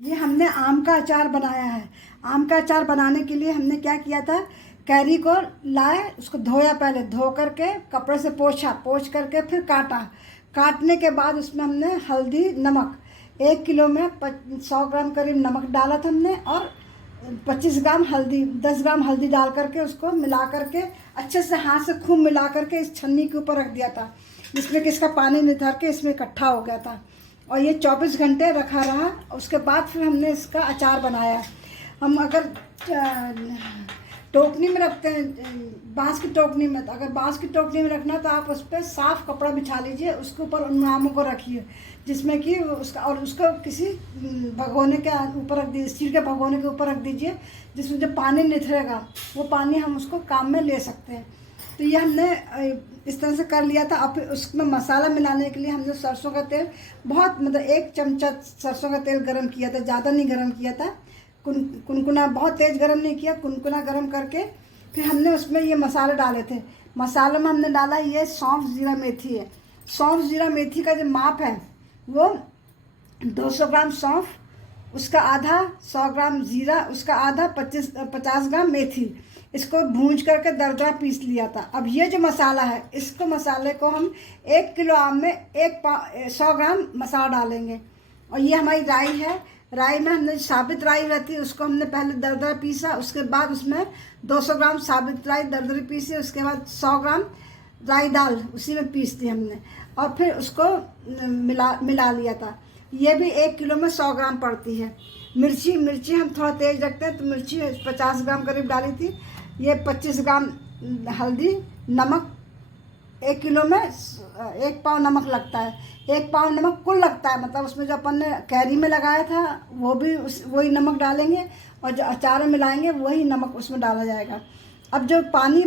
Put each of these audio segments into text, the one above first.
ये हमने आम का अचार बनाया है। आम का अचार बनाने के लिए हमने क्या किया था, कैरी को लाए, उसको धोया, पहले धो करके कपड़े से पोंछ करके फिर काटा। काटने के बाद उसमें हमने हल्दी नमक 1 किलो में 100 ग्राम करीब नमक डाला था हमने, और 25 ग्राम हल्दी, 10 ग्राम हल्दी डाल करके उसको मिला करके अच्छे से हाथ से खूब मिला करके इस छन्नी के ऊपर रख दिया था, जिसमें कि इसका पानी निथर के इसमें इकट्ठा हो गया था। और ये 24 घंटे रखा रहा। उसके बाद फिर हमने इसका अचार बनाया। हम अगर टोकनी में रखते हैं, बांस की टोकनी में, तो अगर बांस की टोकनी में रखना तो आप उस पर साफ कपड़ा बिछा लीजिए, उसके ऊपर उन आमों को रखिए, जिसमें कि उसका, और उसको किसी भगोने के ऊपर रख दीजिए, स्टील के भगोने के ऊपर रख दीजिए, जिसमें जो पानी निथरेगा वो पानी हम उसको काम में ले सकते हैं। तो ये हमने इस तरह से कर लिया था। अब उसमें मसाला मिलाने के लिए हमने सरसों का तेल बहुत, मतलब 1 चमचा सरसों का तेल गरम किया था, ज़्यादा नहीं गरम किया था, कुनकुना, बहुत तेज़ गरम नहीं किया, कुनकुना गरम करके फिर हमने उसमें ये मसाले डाले थे। मसालों में हमने डाला, ये सौंफ जीरा मेथी है। सौंफ जीरा मेथी का जो माप है वो 200 ग्राम सौंफ, उसका आधा 100 ग्राम जीरा, उसका आधा 50 ग्राम मेथी, इसको भूंज करके दरदरा पीस लिया था। अब ये जो मसाला है, इसको मसाले को हम 1 किलो आम में 100 ग्राम मसाला डालेंगे। और ये हमारी राई है। राई में हमने साबित राई रहती है, उसको हमने पहले दरदरा पीसा, उसके बाद उसमें 200 ग्राम साबित राई दरदरी पीसी, उसके बाद 100 ग्राम राई दाल उसी में पीस दी हमने, और फिर उसको मिला लिया था। ये भी 1 किलो में 100 ग्राम पड़ती है। मिर्ची हम थोड़ा तेज़ रखते हैं, तो मिर्ची 50 ग्राम करीब डाली थी। ये 25 ग्राम हल्दी, नमक, 1 किलो में 1 पाव नमक लगता है। 1 पाव नमक कुल लगता है, मतलब उसमें जो अपन ने कैरी में लगाया था वो भी वही नमक डालेंगे, और जो अचार में मिलाएंगे वही नमक उसमें डाला जाएगा। अब जो पानी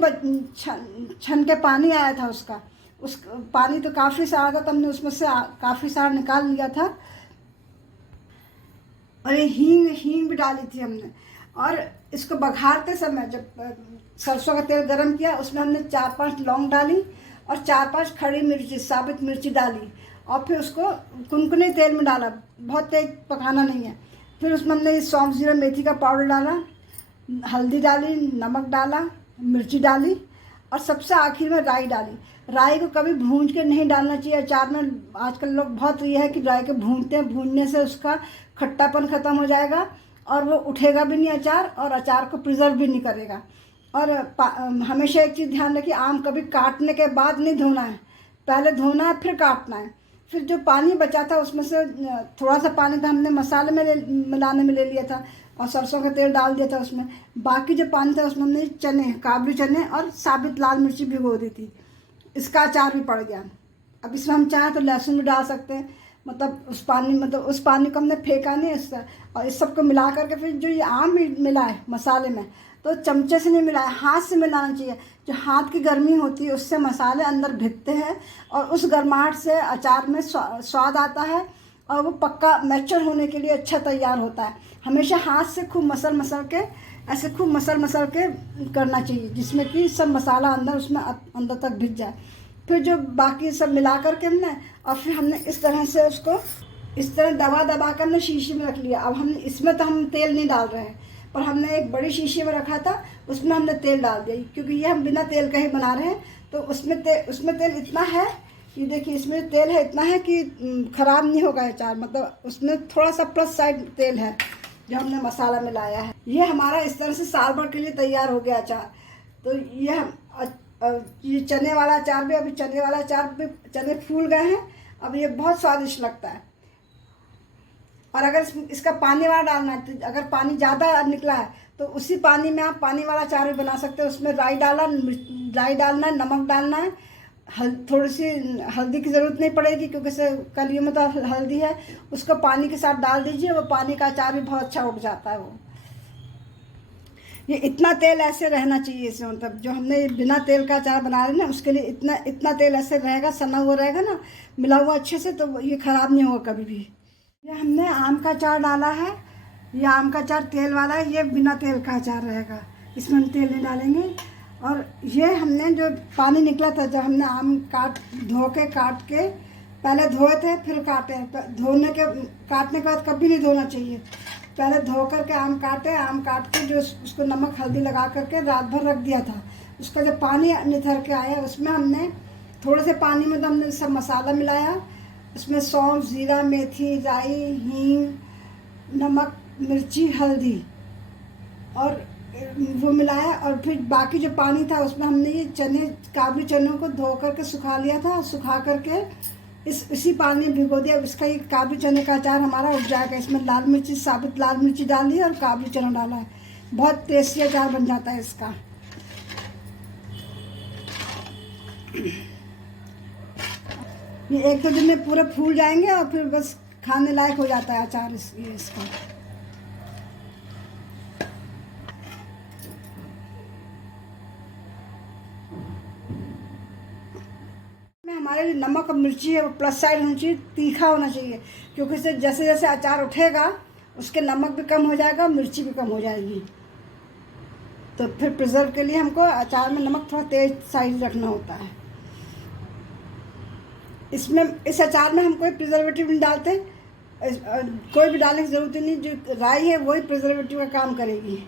छन के पानी आया था उसका, उस पानी तो काफ़ी सारा था, तो हमने उसमें से काफ़ी सारा निकाल लिया था। और ये हींग भी डाली थी हमने। और इसको बघारते समय जब सरसों का तेल गरम किया, उसमें हमने 4-5 लौंग डाली और 4-5 खड़ी मिर्ची, साबित मिर्ची डाली, और फिर उसको कुनकुने तेल में डाला, बहुत तेज पकाना नहीं है। फिर उसमें हमने सौंफ जीरा मेथी का पाउडर डाला, हल्दी डाली, नमक डाला, मिर्ची डाली, और सबसे आखिर में राई डाली। राई को कभी भूंज के नहीं डालना चाहिए अचार में। आजकल लोग बहुत ये है कि राई को भूनते हैं, भूनने से उसका खट्टापन ख़त्म हो जाएगा और वो उठेगा भी नहीं अचार, और अचार को प्रिजर्व भी नहीं करेगा। और हमेशा एक चीज़ ध्यान रखिए, आम कभी काटने के बाद नहीं धोना है, पहले धोना है फिर काटना है। फिर जो पानी बचा था उसमें से थोड़ा सा पानी था हमने मसाले में मिलाने में ले लिया था, और सरसों का तेल डाल दिया था उसमें। बाकी जो पानी था उसमें हमने चने, काबुली चने और साबित लाल मिर्ची भिगो दी थी, इसका अचार भी पड़ गया। अब इसमें हम चाहें तो लहसुन भी डाल सकते हैं, मतलब उस पानी को हमने फेंका नहीं इसका। और इस सबको मिला करके फिर जो ये आम भी मिला है मसाले में, तो चमचे से नहीं मिलाया, हाथ से मिलाना चाहिए। जो हाथ की गर्मी होती है उससे मसाले अंदर भिगते हैं, और उस गर्माहट से अचार में स्वाद आता है, और वो पक्का मैच्योर होने के लिए अच्छा तैयार होता है। हमेशा हाथ से खूब मसल के, ऐसे खूब मसल के करना चाहिए, जिसमें कि सब मसाला अंदर उसमें अंदर तक भिग जाए। फिर जो बाकी सब मिला करके हमने, और फिर हमने इस तरह से उसको इस तरह दबा कर हमने शीशी में रख लिया। अब हमने इसमें तो हम तेल नहीं डाल रहे हैं, पर हमने एक बड़ी शीशी में रखा था, उसमें हमने तेल डाल दिया, क्योंकि ये हम बिना तेल का ही बना रहे हैं। तो उसमें तेल इतना है, ये देखिए इसमें तेल है इतना है कि ख़राब नहीं होगा अचार, मतलब उसमें थोड़ा सा प्लस साइड तेल है जो हमने मसाला मिलाया है। ये हमारा इस तरह से साल भर के लिए तैयार हो गया अचार। तो ये चने वाला अचार भी, अभी चने वाला अचार भी, चने फूल गए हैं, अब ये बहुत स्वादिष्ट लगता है। और अगर इसका पानी वाला डालना है, तो अगर पानी ज़्यादा निकला है तो उसी पानी में आप पानी वाला अचार भी बना सकते हैं। उसमें राई डालना है, नमक डालना है, थोड़ी सी हल्दी की ज़रूरत नहीं पड़ेगी, क्योंकि कलियों में तो हल्दी है, उसको पानी के साथ डाल दीजिए, वो पानी का अचार भी बहुत अच्छा उठ जाता है। वो ये इतना तेल ऐसे रहना चाहिए इसमें, मतलब जो हमने बिना तेल का अचार बना रहे ना, उसके लिए इतना तेल ऐसे रहेगा, सना हुआ रहेगा ना, मिला हुआ अच्छे से, तो ये ख़राब नहीं होगा कभी भी। ये हमने आम का अचार डाला है, ये आम का अचार तेल वाला है, ये बिना तेल का अचार रहेगा, इसमें हम तेल नहीं डालेंगे। और ये हमने जो पानी निकला था, जब हमने आम धो के काट के पहले धोए थे फिर काटे। काटने के बाद कभी नहीं धोना चाहिए। पहले धो करके आम काटे, आम काट के जो उसको नमक हल्दी लगा करके रात भर रख दिया था। उसका जब पानी निथर के आया उसमें हमने थोड़े से पानी में तो हमने सब मसाला मिलाया। उसमें सौंफ, जीरा, मेथी, राई, हींग, नमक, मिर्ची, हल्दी और वो मिलाया। और फिर बाकी जो पानी था उसमें हमने ये काबुली चनों को धो करके सुखा लिया था। सुखा करके इसी पानी में भिगो दिया। इसका ये काबुली चने का अचार हमारा उग जाएगा। इसमें लाल मिर्ची, साबुत लाल मिर्ची डाली है और काबुली चना डाला है। बहुत टेस्टी अचार बन जाता है इसका। ये 1-2 दिन में पूरे फूल जाएंगे और फिर बस खाने लायक हो जाता है अचार इसका। हमारे जो नमक और मिर्ची है वो प्लस साइड होनी चाहिए, तीखा होना चाहिए। क्योंकि इससे जैसे जैसे अचार उठेगा उसके नमक भी कम हो जाएगा, मिर्ची भी कम हो जाएगी। तो फिर प्रिजर्व के लिए हमको अचार में नमक थोड़ा तेज साइज रखना होता है। इस अचार में हम कोई प्रिजर्वेटिव नहीं डालते। कोई भी डालने की ज़रूरत नहीं। जो राई है वही प्रिजर्वेटिव का काम करेगी।